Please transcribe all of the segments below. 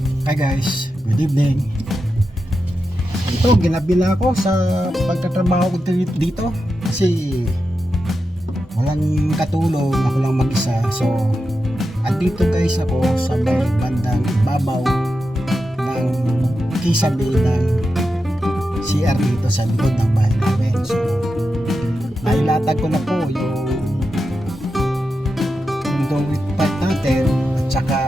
Hi guys, good evening. Ito, ginabi na ako sa pagtatrabaho ko dito kasi walang katulong, ako lang mag-isa. So, andito guys ako sa may bandang ibabaw ng kisabi ng CR dito sa likod ng bahay namin. So, nailatag ko na po yung conduit pipe natin at saka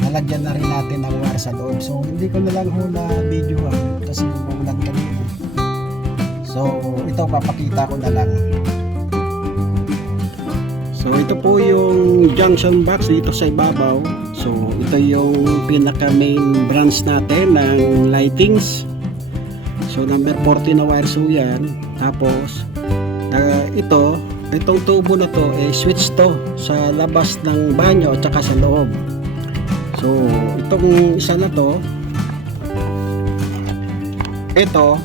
nalagyan na rin natin ng wire sa loob. So hindi ko na lang ho na video kasi umulan kanina. So ito papakita ko na lang. So ito po yung junction box dito sa ibabaw. So ito yung pinaka main branch natin ng lightings. So number 40 na wire so yan. Tapos itong tubo na to switch to sa labas ng banyo at saka sa loob. So, itong isa na to, ito,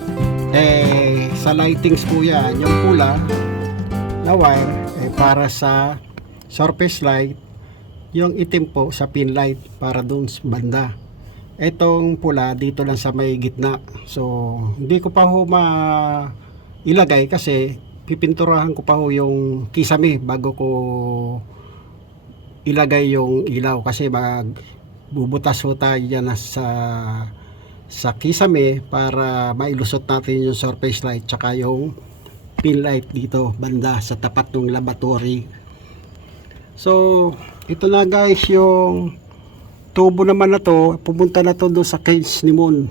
sa lightings po yan, yung pula na wire, para sa surface light, yung itim po sa pin light, para dun sa banda. Itong pula, dito lang sa may gitna. So, hindi ko pa ho ilagay kasi pipinturahan ko pa ho yung kisame bago ko ilagay yung ilaw kasi bubutas ho tayo dyan sa kisame para mailusot natin yung surface light tsaka yung pin light dito banda sa tapat ng laboratory. So ito na guys yung tubo naman na to, pumunta na to doon sa cage ni Moon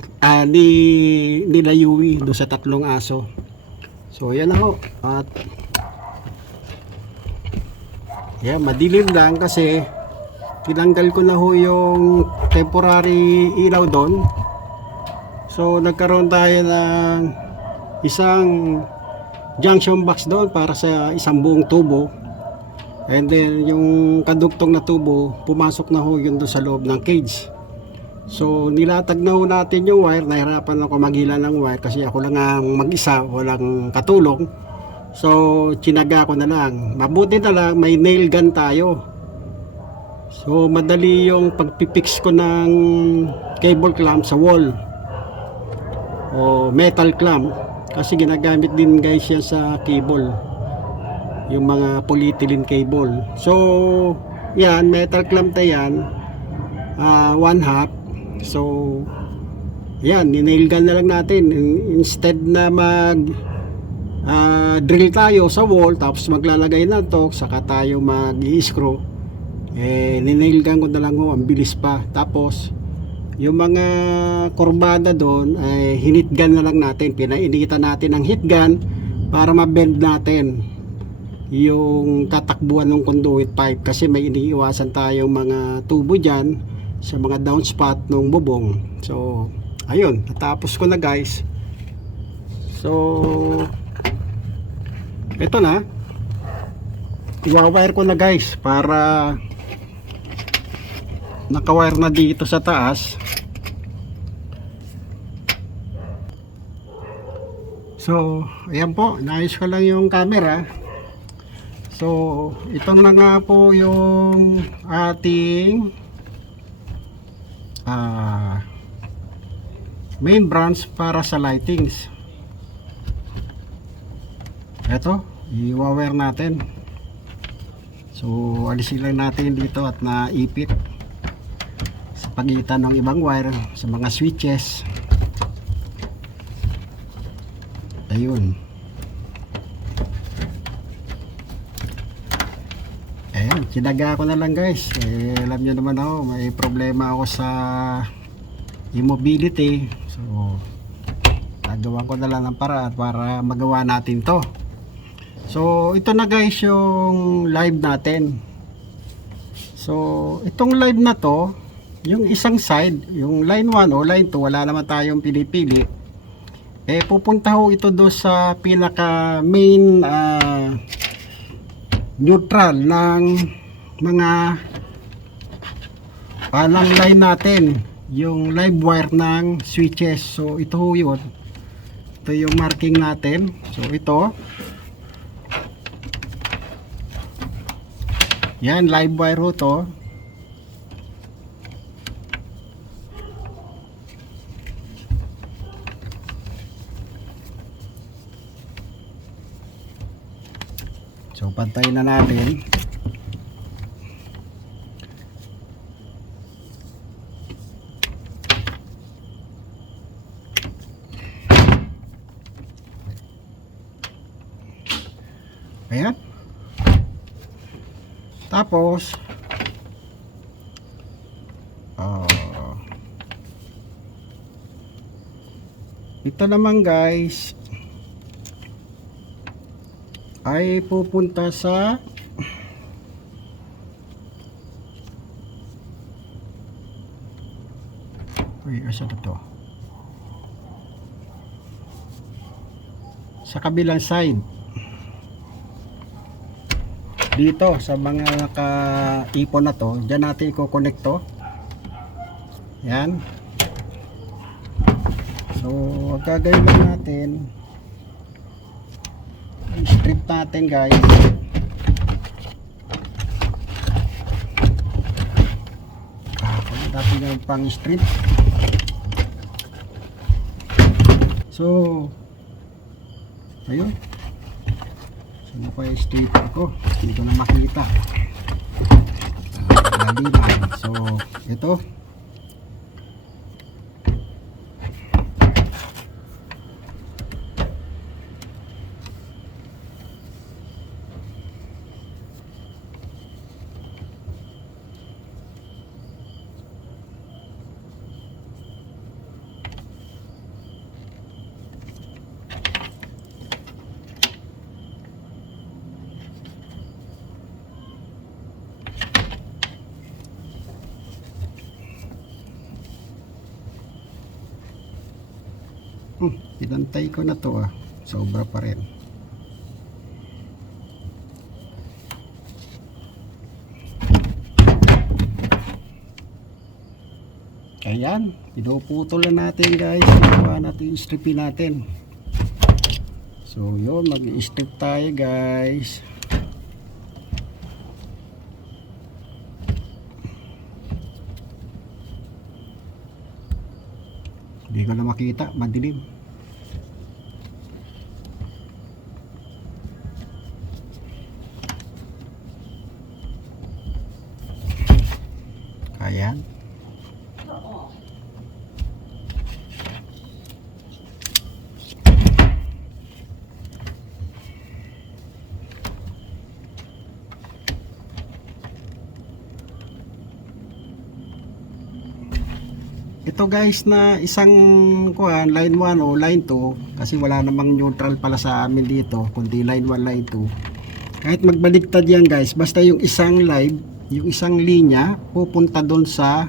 nila Yui doon sa tatlong aso. So yan na ho, at yan, madilim lang kasi tinanggal ko na ho yung temporary ilaw doon. So nagkaroon tayo ng isang junction box doon para sa isang buong tubo, and then yung kadugtong na tubo pumasok na ho yun doon sa loob ng cage. So nilatag na ho natin yung wire. Nahirapan ako maghila ng wire kasi ako lang ang mag-isa, walang katulong. So tsinaga ko na lang, mabuti na lang may nail gun tayo. So madali yung pagpipix ko ng cable clamp sa wall o metal clamp kasi ginagamit din guys yan sa cable, yung mga polyethylene cable. So yan, metal clamp na yan, 1/2. So yan, ninail gun na lang natin instead na drill tayo sa wall tapos maglalagay na to saka tayo mag-i-screw. Ninail gun ko na lang ho, ang bilis pa. Tapos yung mga kurbada doon ay hinit gun na lang natin, pinainitan natin ng heat gun para ma-bend natin yung tatakbuhan ng conduit pipe kasi may iniiwasan tayong mga tubo dyan sa mga downspot ng bubong. So ayun, natapos ko na guys. So ito na, i-wire ko na guys para nakawire na dito sa taas. So ayan po, naayos ko lang yung camera. So ito na nga po yung ating main branch para sa lightings. Ito, i-wire natin. So alisin lang natin dito at naipit sa pagitan ng ibang wire sa mga switches. Ayun. Ayan, kinaga ko na lang guys. Alam nyo naman ako, may problema ako sa immobility. So nagawa ko na lang ng paraan para magawa natin to. So ito na guys yung live natin. So itong live na to, yung isang side, yung line 1 o line 2, wala naman tayong pinipili. Pupunta ho ito do sa pinaka main neutral ng mga palang line natin, yung live wire ng switches. So ito ho yun, ito yung marking natin. So ito, yan, live wire ho to. So pantayin na natin. Ayan. Tapos ito naman guys ay pupunta sa asa to? Sa kabilang side. Dito sa mga naka-ipon na to, diyan natin i-connect to. Yan. So, ang gagawin lang natin, i-strip natin guys. Kung natin yung pang-strip. So, ayun. Sino pa yung stripper ko? Hindi ko na makita. Dali lang. So, ito. Pinantay ko na to sobra pa rin. Ayan, pinuputol na natin guys. Ginawa natin, stripin natin. So yun, mag-strip tayo guys. Hindi ko na makita, madilim. Ayan. Ito guys na isang line 1 o line 2 kasi wala namang neutral pala sa amin dito kundi line 1 line 2. Kahit magbaliktad yan guys, basta yung isang yung isang linya pupunta doon sa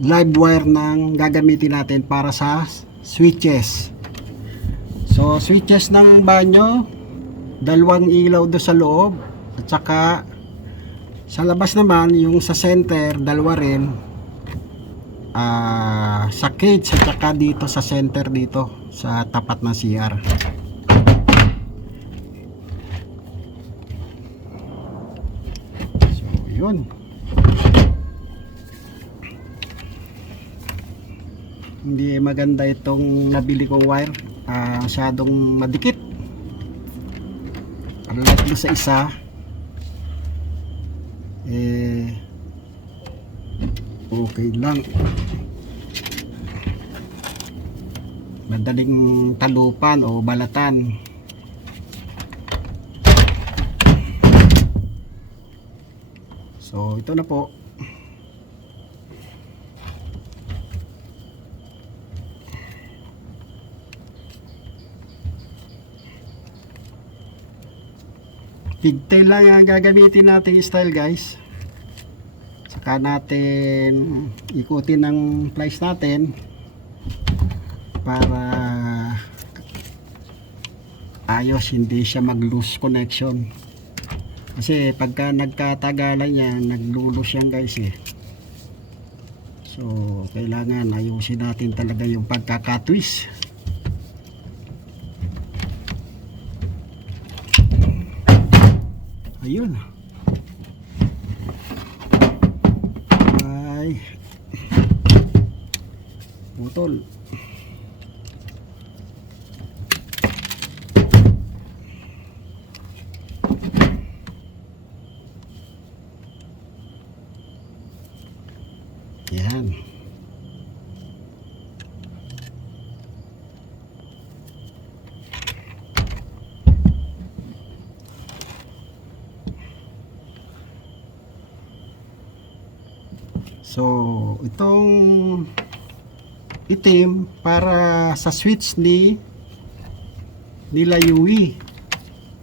live wire ng gagamitin natin para sa switches. So switches ng banyo, dalawang ilaw doon sa loob at saka sa labas naman yung sa center dalawa rin. Sa cage at saka dito sa center dito sa tapat ng CR. So yun, hindi maganda itong nabili kong wire, masyadong madikit. Unlike sa isa okay lang, madaling talupan o balatan. So ito na po. Pigtail lang ang gagamitin natin style guys. Saka natin ikutin ng plies natin para ayos, hindi siya mag loose connection. Kasi pagka nagkatagalan yan, nag-loose yan guys So kailangan ayusin natin talaga yung pagkakatwist. Ayun. Ay. Putol. Yan. So, itong itim para sa switch nila Yui.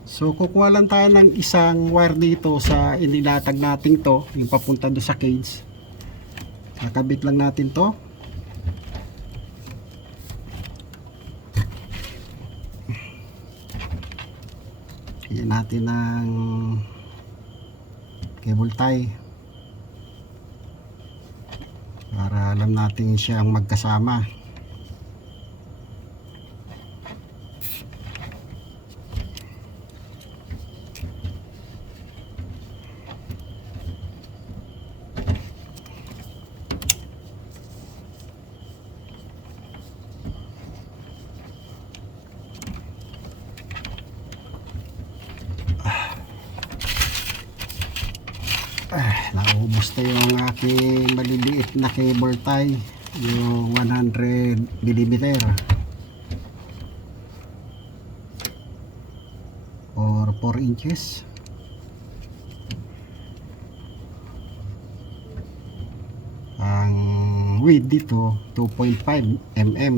So, kukuha lang tayo ng isang wire dito sa inilatag natin to, yung papunta doon sa cage. Kakabit lang natin to. Yan natin ng cable tie para alam natin siyang magkasama. Naubos na yung aking maliliit na cable tie, yung 100mm or 4 inches. Ang width dito 2.5 mm.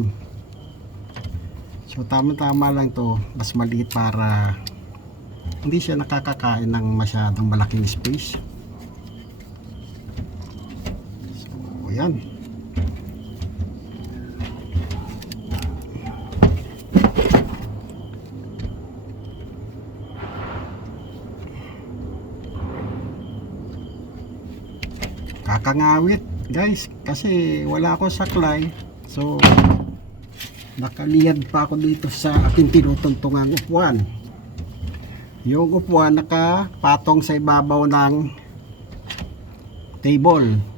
So tama-tama lang to, mas maliit para hindi siya nakakakain ng masyadong malaking space. Yan. Kakangawit guys kasi wala akong saklay, so nakaliyad pa ako dito sa aking tinutuntungang upuan. Yung upuan nakapatong sa ibabaw ng table.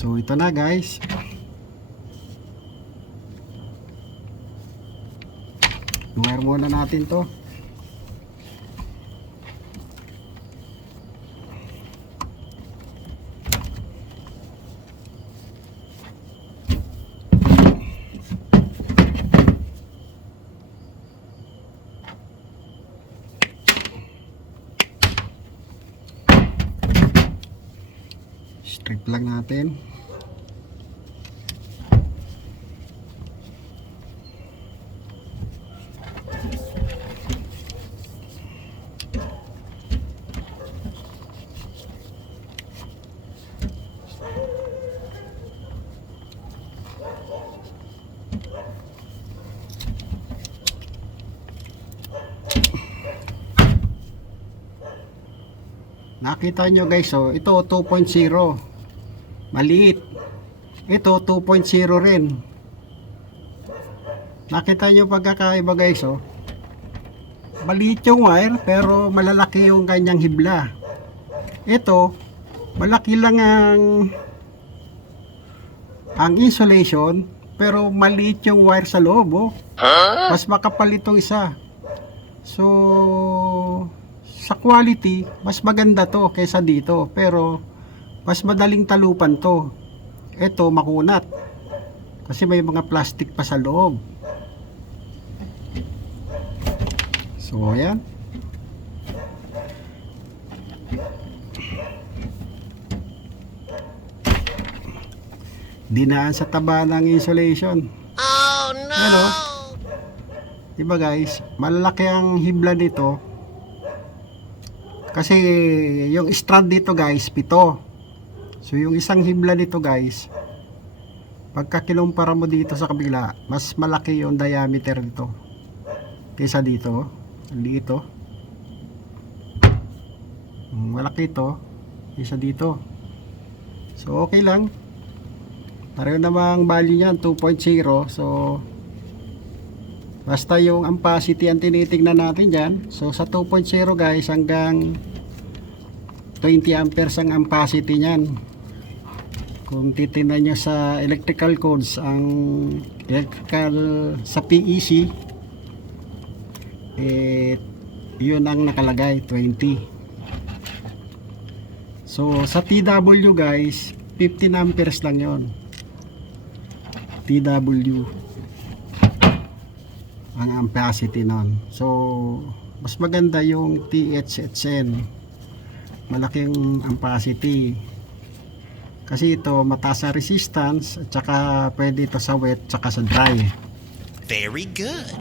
So ito na guys. I-wire muna natin to. Strip lang natin. Nakita nyo guys, oh, ito 2.0 maliit, ito 2.0 rin. Nakita nyo pagkakaiba guys, oh, maliit yung wire pero malalaki yung kanyang hibla. Ito malaki lang ang insulation pero maliit yung wire sa loob, oh. Mas makapal itong isa. So sa quality mas maganda to kaysa dito, pero mas madaling talupan to. Ito makunat kasi may mga plastic pa sa loob. So ayan, dinaan sa taba ng insulation. Oh no! Ano? Diba guys, malalaki ang hibla dito kasi yung strand dito guys 7. So yung isang hibla nito guys, pagka kinumpara mo dito sa kabila, mas malaki yung diameter dito kaysa dito. Liit ito, malaki ito kaysa dito. So okay lang, pareho namang value niyan 2.0. So basta yung ampacity ang tinitingnan natin dyan. So sa 2.0 guys, hanggang 20 amperes ang ampacity nyan. Kung titingnan nyo sa electrical codes, ang electrical sa PEC, yun ang nakalagay 20. So sa TW guys, 15 amperes lang yon. TW ang ampacity nun. So mas maganda yung THHN, malaking ampacity, kasi ito mataas sa resistance at saka pwede ito sa wet at saka sa dry. Very good.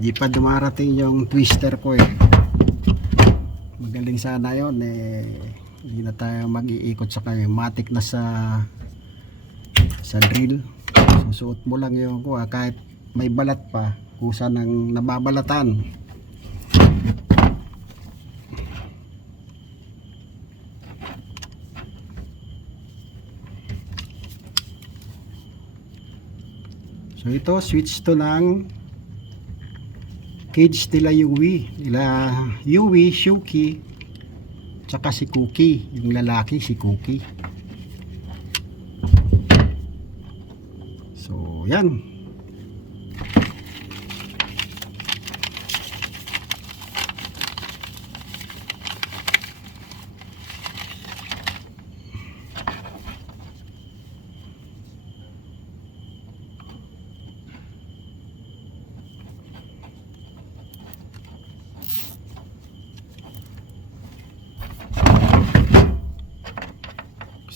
Di pa dumarating yung twister ko eh. Magaling sana yon eh. Hindi na tayo mag-iikot sa kanya. Matik na sa drill. Susuot mo lang yung kuha kahit may balat pa. Kusa ng nababalatan. So ito switch to lang cage nila Yui, Shuki, tsaka si Cookie, yung lalaki si Cookie. So yan.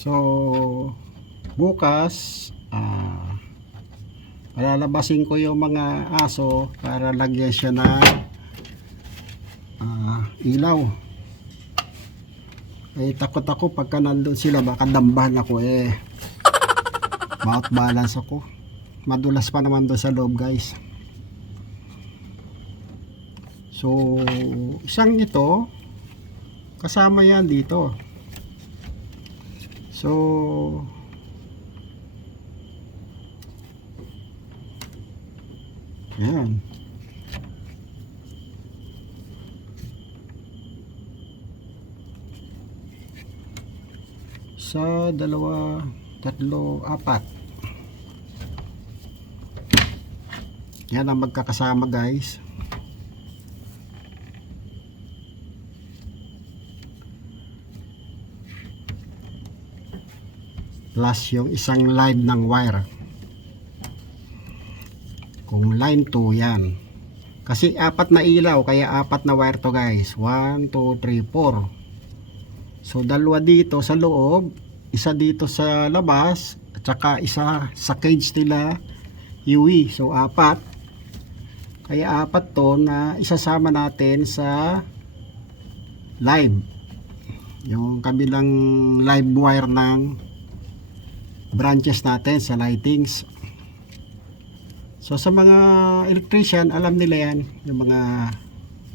So bukas palalabasin ko yung mga aso para lagyan siya na ilaw. Eh takot ako pagka nandun sila, baka dambahan ako eh. Mouth balance ako. Madulas pa naman doon sa loob guys. So isang ito kasama yan dito. So yan. Sa dalawa, tatlo, apat. Yan ang magkakasama guys. Plus yung isang line ng wire. Kung line 2 yan. Kasi apat na ilaw, kaya apat na wire to guys. 1, 2, 3, 4. So dalawa dito sa loob, isa dito sa labas, at saka isa sa cage nila Yui. So apat. Kaya apat to na isasama natin sa live. Yung kabilang live wire ng branches natin sa lightings. So sa mga electrician, alam nila yan, yung mga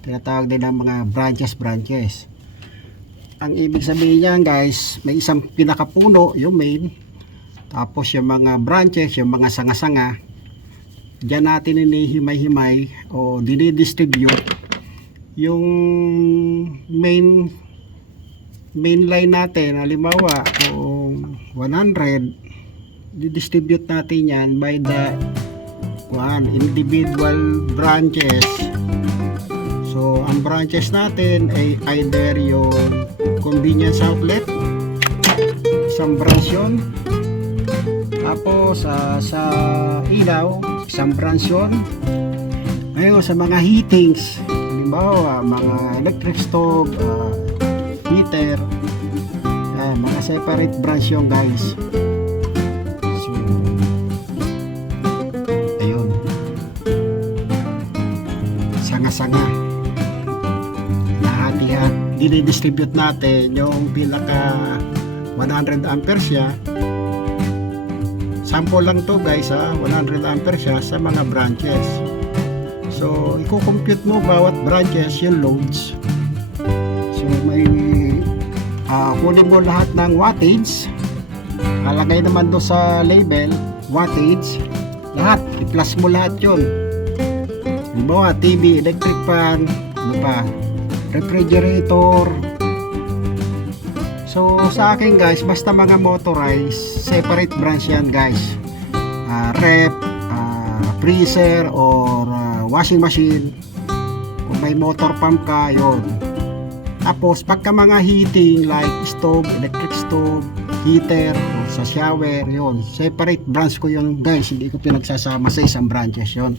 tinatawag nila mga branches. Ang ibig sabihin niyan guys, may isang pinakapuno, yung main, tapos yung mga branches, yung mga sanga-sanga, diyan natin inihimay-himay o dinidistribute yung main line natin. Halimbawa kung 100, didistribute natin yan by the individual branches. So ang branches natin ay either yung convenience outlet, isang branch yun, tapos sa ilaw, isang branch yun. Ngayon sa mga heatings, halimbawa mga electric stove, heater, mga separate branch yung guys. So ayun, sanga-sanga, lahat dinidistribute natin yung pinaka 100 amperes siya. Sample lang to guys 100 amperes siya sa mga branches. So i-compute mo bawat branches yung loads. So may kunin mo lahat ng wattage, kalagay naman do sa label wattage, lahat i-plus mo lahat yun. Halimbawa TV, electric fan, ano pa, refrigerator. So sa akin guys, basta mga motorized, separate branch yan guys. Ref, freezer or washing machine. Kung may motor pump ka, yun. Tapos pagka mga heating like stove, electric stove, heater, o sa shower, yun. Separate branch ko yun guys, hindi ko pinagsasama sa isang branches yun.